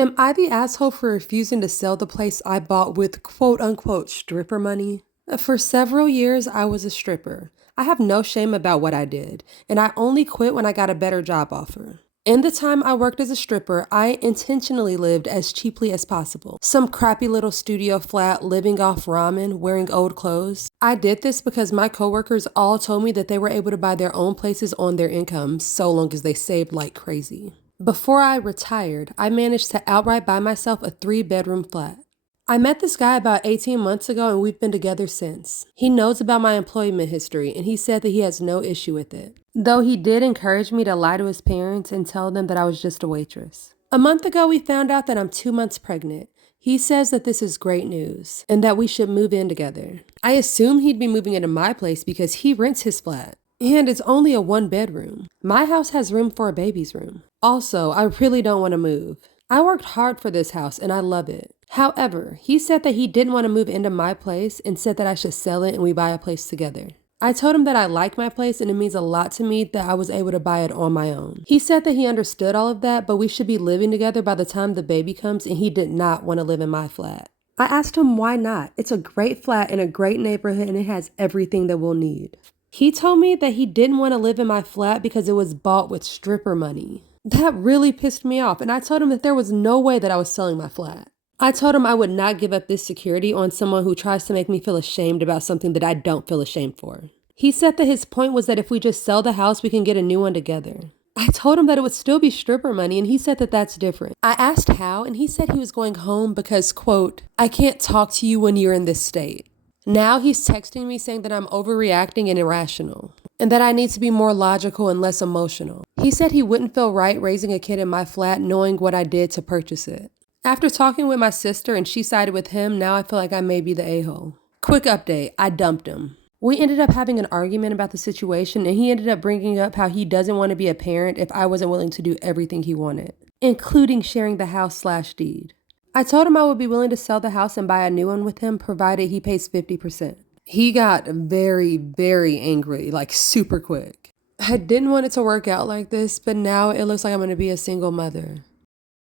Am I the asshole for refusing to sell the place I bought with quote unquote stripper money? For several years, I was a stripper. I have no shame about what I did, and I only quit when I got a better job offer. In the time I worked as a stripper, I intentionally lived as cheaply as possible. Some crappy little studio flat, living off ramen, wearing old clothes. I did this because my coworkers all told me that they were able to buy their own places on their income so long as they saved like crazy. Before I retired, I managed to outright buy myself a 3-bedroom flat. I met this guy about 18 months ago and we've been together since. He knows about my employment history and he said that he has no issue with it. Though he did encourage me to lie to his parents and tell them that I was just a waitress. A month ago, we found out that I'm 2 months pregnant. He says that this is great news and that we should move in together. I assume he'd be moving into my place because he rents his flat. And it's only a 1-bedroom. My house has room for a baby's room. Also, I really don't want to move. I worked hard for this house and I love it. However, he said that he didn't want to move into my place and said that I should sell it and we buy a place together. I told him that I like my place and it means a lot to me that I was able to buy it on my own. He said that he understood all of that, but we should be living together by the time the baby comes and he did not want to live in my flat. I asked him why not. It's a great flat in a great neighborhood and it has everything that we'll need. He told me that he didn't want to live in my flat because it was bought with stripper money. That really pissed me off, and I told him that there was no way that I was selling my flat. I told him I would not give up this security on someone who tries to make me feel ashamed about something that I don't feel ashamed for. He said that his point was that if we just sell the house, we can get a new one together. I told him that it would still be stripper money, and he said that that's different. I asked how, and he said he was going home because, quote, I can't talk to you when you're in this state. Now he's texting me saying that I'm overreacting and irrational, and that I need to be more logical and less emotional. He said he wouldn't feel right raising a kid in my flat knowing what I did to purchase it. After talking with my sister and she sided with him, now I feel like I may be the a-hole. Quick update, I dumped him. We ended up having an argument about the situation and he ended up bringing up how he doesn't want to be a parent if I wasn't willing to do everything he wanted, including sharing the house/deed. I told him I would be willing to sell the house and buy a new one with him provided he pays 50%. He got very, very angry, like super quick. I didn't want it to work out like this, but now it looks like I'm going to be a single mother.